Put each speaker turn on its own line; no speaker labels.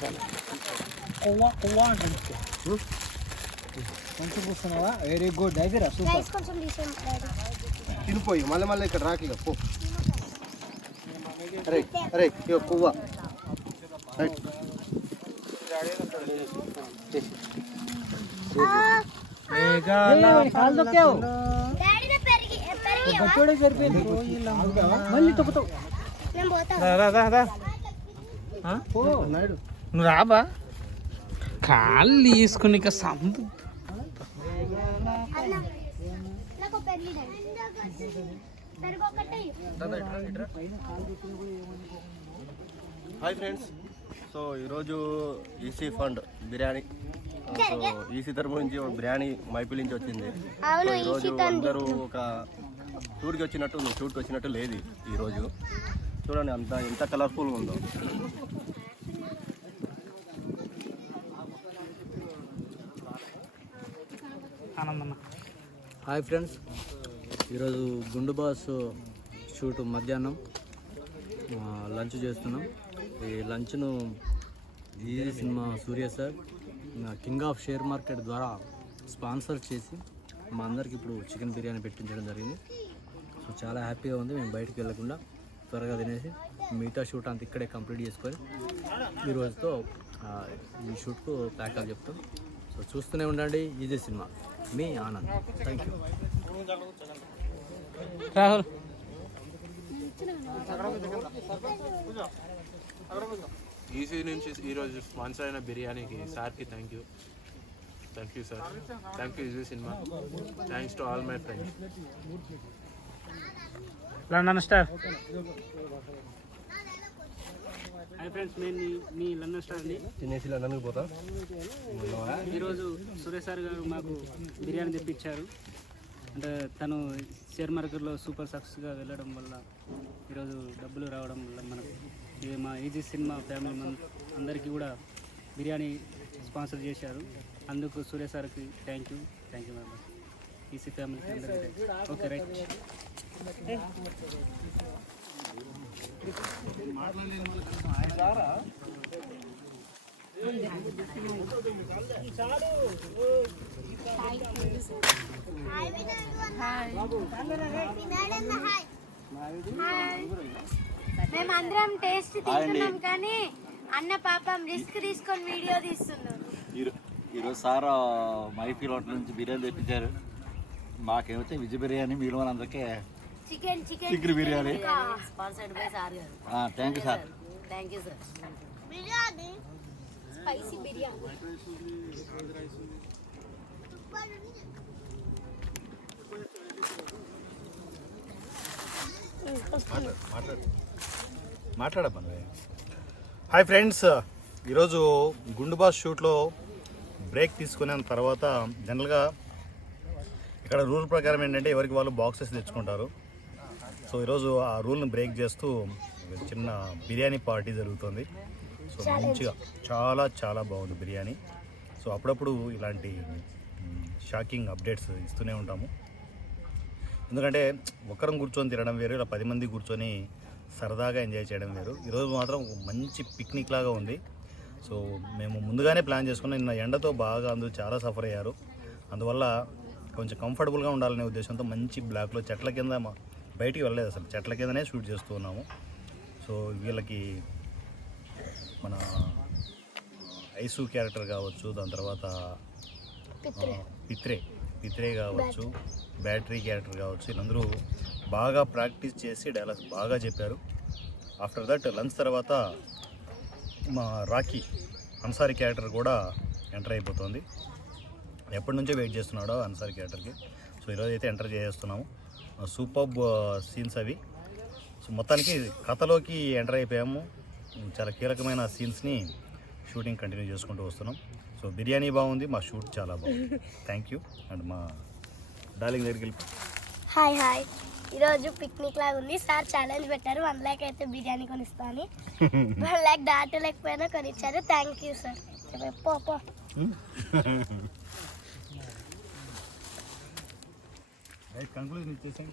కొవ్వ కొవ్వ అంటుంది కొంచెం కూర్చున్నావా వెరీ గుడ్ అయితే రా సూపర్
తినిపోయి మళ్ళీ మళ్ళీ ఇక్కడ రాకి ఇక పో. అరే అరే ఇక
గట్టోడే సరిపోయింది మళ్ళీ తొక్కుతావు.
నాయుడు.
నువ్వు రాబా కాళ్ళు తీసుకుని సందు
హాయ్ ఫ్రెండ్స్ సో ఈరోజు EC fund biryani. So EC తరపు నుంచి ఒక బిర్యానీ మైపిల్ నుంచి వచ్చింది. ఈరోజు అందరూ ఒక టూర్కి వచ్చినట్టు ఉంది షూట్కి వచ్చినట్టు లేదు ఈరోజు చూడండి అంత ఎంత కలర్ఫుల్గా ఉందో.
ఆనందన్న
హాయ్ ఫ్రెండ్స్ ఈరోజు గుండు బాస్ షూట్ మధ్యాహ్నం లంచ్ చేస్తున్నాం. ఈ లంచ్ను ఈ cinema Surya sir king of share market ద్వారా స్పాన్సర్ చేసి మా అందరికి ఇప్పుడు చికెన్ బిర్యానీ పెట్టించడం జరిగింది. సో చాలా హ్యాపీగా ఉంది మేము బయటికి వెళ్ళకుండా త్వరగా తినేసి మిగతా షూట్ అంతా ఇక్కడే కంప్లీట్ చేసుకొని ఈ రోజుతో ఈ షూట్కు ప్యాకప్ చెప్తాం. సో చూస్తూనే ఉండండి easy cinema. Me Anand thank you
Rahul
EC నుంచి ఈరోజు స్పాన్సర్ అయిన బిర్యానీకి సార్కి thank you thank you sir thank you easy cinema. Thanks to all my friends
London star
hi friends నేను మీ- లండన్ స్టార్ని
తినేసి లండన్కి పోతా.
ఈరోజు సురేష్ సార్ గారు మాకు బిర్యానీ తెప్పించారు. అంటే తను షేర్ మార్కెట్లో సూపర్ సక్సెస్గా వెళ్ళడం వల్ల ఈరోజు డబ్బులు రావడం వల్ల మనకు ఇది మా ఈజీ సినిమా ఫ్యామిలీ మన అందరికీ కూడా బిర్యానీ స్పాన్సర్ చేశారు. అందుకు సురేష్ సార్కి thank you thank you very much EC ఫ్యామిలీకి అందరికీ ఓకే రైట్
మేము అందరం టేస్ట్ తింటున్నాం కానీ అన్న పాపం రిస్క్ తీసుకొని వీడియో తీస్తున్నాం
ఈరోజు సార్ మైఫీల్ హోటల్ నుంచి బిర్యానీ తెప్పించారు. మాకేమైతే విజ్ బిర్యానీ మిగిలిన వాళ్ళందరికీ
chicken chicken
chicken biryani.
Sponsored by sir గారు.
Thank you sir.
Thank you sir.
Biryani. Spicy biryani.
Hi friends ఈరోజు గుండు బాస్ షూట్లో బ్రేక్ తీసుకున్న తర్వాత జనరల్గా ఇక్కడ రూల్ ప్రకారం ఏంటంటే ఎవరికి వాళ్ళు బాక్సెస్ తెచ్చుకుంటారు. సో ఈరోజు ఆ రూల్ని బ్రేక్ చేస్తూ చిన్న బిర్యానీ పార్టీ జరుగుతుంది. సో మంచిగా చాలా చాలా బాగుంది బిర్యానీ. సో అప్పుడప్పుడు ఇలాంటి షాకింగ్ అప్డేట్స్ ఇస్తూనే ఉంటాము. ఎందుకంటే ఒక్కరం కూర్చొని తినడం వేరు ఇలా పది మంది కూర్చొని సరదాగా ఎంజాయ్ చేయడం వేరు. ఈరోజు మాత్రం మంచి పిక్నిక్ లాగా ఉంది. సో మేము ముందుగానే ప్లాన్ చేసుకున్నాం. నిన్న ఎండతో బాగా అందరూ చాలా సఫర్ అయ్యారు. అందువల్ల కొంచెం కంఫర్టబుల్గా ఉండాలనే ఉద్దేశంతో మంచి బ్లాక్లో చెట్ల కింద మా- బయటికి వెళ్ళలేదు అసలు. చెట్ల కిందనే షూట్ చేస్తూ ఉన్నాము. సో వీళ్ళకి మన ఐసు క్యారెక్టర్ కావచ్చు దాని తర్వాత పిత్రే. పిత్రే. కావచ్చు బ్యాటరీ క్యారెక్టర్ కావచ్చు. వీళ్ళందరూ బాగా ప్రాక్టీస్ చేసి డైలాగ్స్ బాగా చెప్పారు. ఆఫ్టర్ దట్ లంచ్ తర్వాత మా రాకీ అన్సారీ క్యారెక్టర్ కూడా ఎంటర్ అయిపోతుంది. ఎప్పటి నుంచో వెయిట్ చేస్తున్నాడో అన్సారీ క్యారెక్టర్కి. సో ఈరోజు అయితే ఎంటర్ చేసేస్తున్నాము సూపర్ సీన్స్ అవి. సో మొత్తానికి కథలోకి ఎంటర్ అయిపోయాము. చాలా కీలకమైన సీన్స్ని షూటింగ్ కంటిన్యూ చేసుకుంటూ వస్తున్నాం. సో బిర్యానీ బాగుంది మా షూట్ చాలా బాగుంది. థ్యాంక్ యూ అండ్ మా డార్లింగ్ దగ్గరికి వెళ్ళి
హాయ్ హాయ్. ఈరోజు పిక్నిక్ లాగా ఉంది. సార్ ఛాలెంజ్ పెట్టారు. వన్ ల్యాక్ అయితే బిర్యానీ కొనిస్తా అని. వన్ ల్యాక్ దాటలేకపోయినా కొనిచ్చారు. థ్యాంక్ యూ సార్ పో పో.
కంక్లూజన్ ఇచ్చేసాం